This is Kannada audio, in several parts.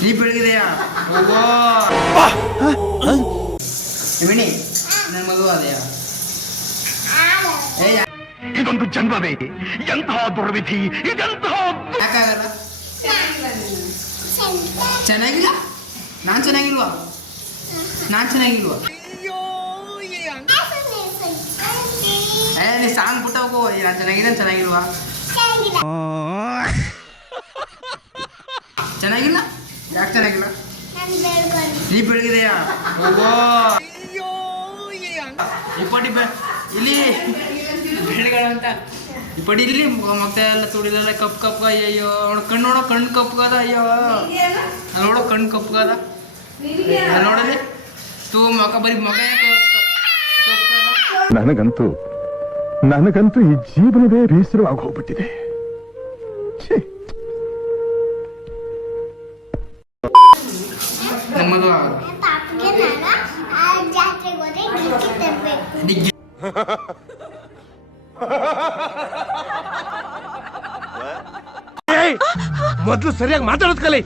ನೀ ಬೆಳಗಿದೆಯಾ ಮಿಣಿ ನನ್ನ ಮದುವೆ ಅದೆಯಾ ಇದೊಂದು ಜನ್ಮವೇ ಎಂತಹ ದುರ್ವಿಧಿ ಇದೆಂತಹ ಯಾಕಾಗಲ್ಲ ಚೆನ್ನಾಗಿಲ್ಲ ನಾನು ಚೆನ್ನಾಗಿಲ್ವಾ ನೀ ಸಾಂಗ್ ಬಿಟ್ಟ ಹೋಗು ನಾನು ಚೆನ್ನಾಗಿಲ್ವಾ ಚೆನ್ನಾಗಿಲ್ಲ ಯಾಕೆ ಚೆನ್ನಾಗಿಲ್ಲ ನೀ ಬೆಳಗಿದೆಯಾ ಇಪ್ಪಡಿ ಇಲ್ಲಿ ಬೆಳಗಳಂತ ಇಪ್ಪಡಿ ಇಲ್ಲಿ ಮತ್ತೆ ಎಲ್ಲ ತುಡಿಲೆಲ್ಲ ಕಪ್ ಅಯ್ಯೋ ನೋಡೋ ಕಣ್ಣು ಕಪ್ಪಗದ ಅಯ್ಯೋ ನೋಡೋ ಕಣ್ಣು ಕಪ್ಪಗದ ನೋಡಲಿ ತೂ ಮೊಕ ಬರೀ ಮೊಕ ನನಗಂತೂ ಈ ಜೀವನವೇ ಬೇಸರವಾಗಿ ಹೋಗ್ಬಿಟ್ಟಿದೆ. ನಮ್ಮದು ಮೊದಲು ಸರಿಯಾಗಿ ಮಾತಾಡೋದ್ ಕಲಿ.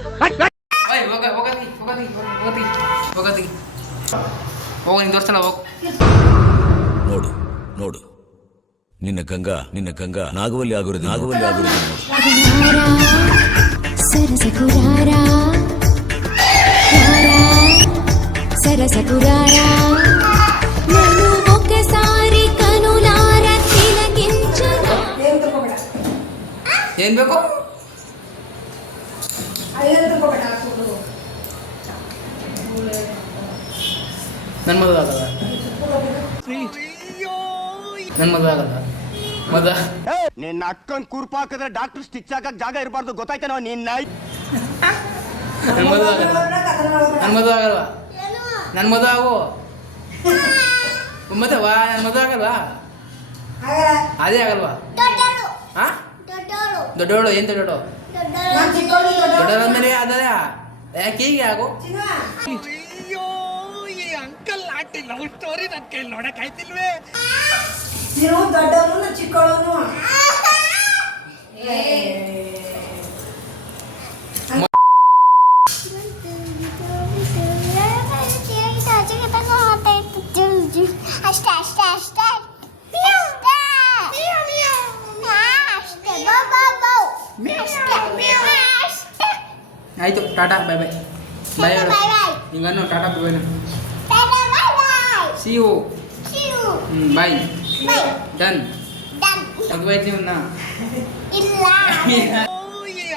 ಹೋಗ ನಿನ್ ತೋರ್ಸಲ್ಲ ಹೋಗ್ ನೋಡು ನಿನ್ನ ಗಂಗಾ ನಾಗವಲ್ಲಿ ಆಗಿರೋದು ಏನ್ ಬೇಕು ನನ್ನ ಮದುವೆ ಆಗಲ್ಲ ನಿನ್ನ ಅಕ್ಕನ್ ಕುರ್ಪ ಹಾಕಿದ್ರೆ ಡಾಕ್ಟರ್ ಸ್ಟಿಚ್ ಹಾಕಕ್ ಜಾಗ ಇರಬಾರ್ದು ಗೊತ್ತಾಯ್ತೇನೋ ನಿನ್ನ ನನ್ನ ಮದುವೆ ಆಗಲ್ವಾ ನನ್ನ ಮದುವೆ ಆಗು ಮತ್ತೆ ನನ್ನ ಮದುವೆ ಆಗಲ್ವಾ ಅದೇ ಆಗಲ್ವಾ ಹಾ ದೊಡ್ಡವಳು ಏನ್ ದೊಡ್ಡವಳು ದೊಡ್ಡವಳಂದ್ರೆ ಅದ ಯಾಕೆ ಹೀಗೆ ಆಗು ಅಂಕಲ್ ಆಂಟಿ ಲವ್ ಸ್ಟೋರಿ ನನ್ನ ಕೈಲಿ ನೋಡಕ್ ಆಯ್ತಿಲ್ವೇ. ನೀವು ದೊಡ್ಡವನು ಚಿಕ್ಕವನು ಆಯ್ತು ಟಾಟಾ ಬೈ ಬೈ ಬೈ ಹಿಂಗನ್ನು tata bye see you bye done ಮದುವೆ ಆಯ್ತು ಇವನ್ನ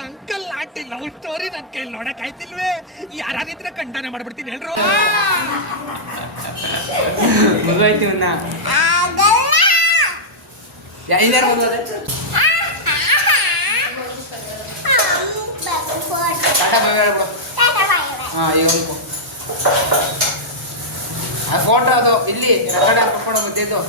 ಅಂಕಲ್ ಆಂಟಿ ಲವ್ ಸ್ಟೋರಿ ನನ್ನ ಕೈಲಿ ನೋಡಕ್ ಆಯ್ತಿಲ್ವೇ. ಯಾರಾದಿದ್ರೆ ಖಂಡನೆ ಮಾಡ್ಬಿಡ್ತೀನಿ ಎಲ್ರು. ಮದುವೆ ಆಯ್ತು ಇವನ್ನ ಯಾರು ಮದುವೆ ಟಾಟಾ ಬೈ ಬೈ ಬಿಡು. ಹಾಂ ಈಗ ಒಂದು ಆ ಫೋಟೋ ಅದು ಇಲ್ಲಿ ರೆಕಾರ್ಡ್ ಹಾಕೊಂಡು ಬಂದಿದ್ದು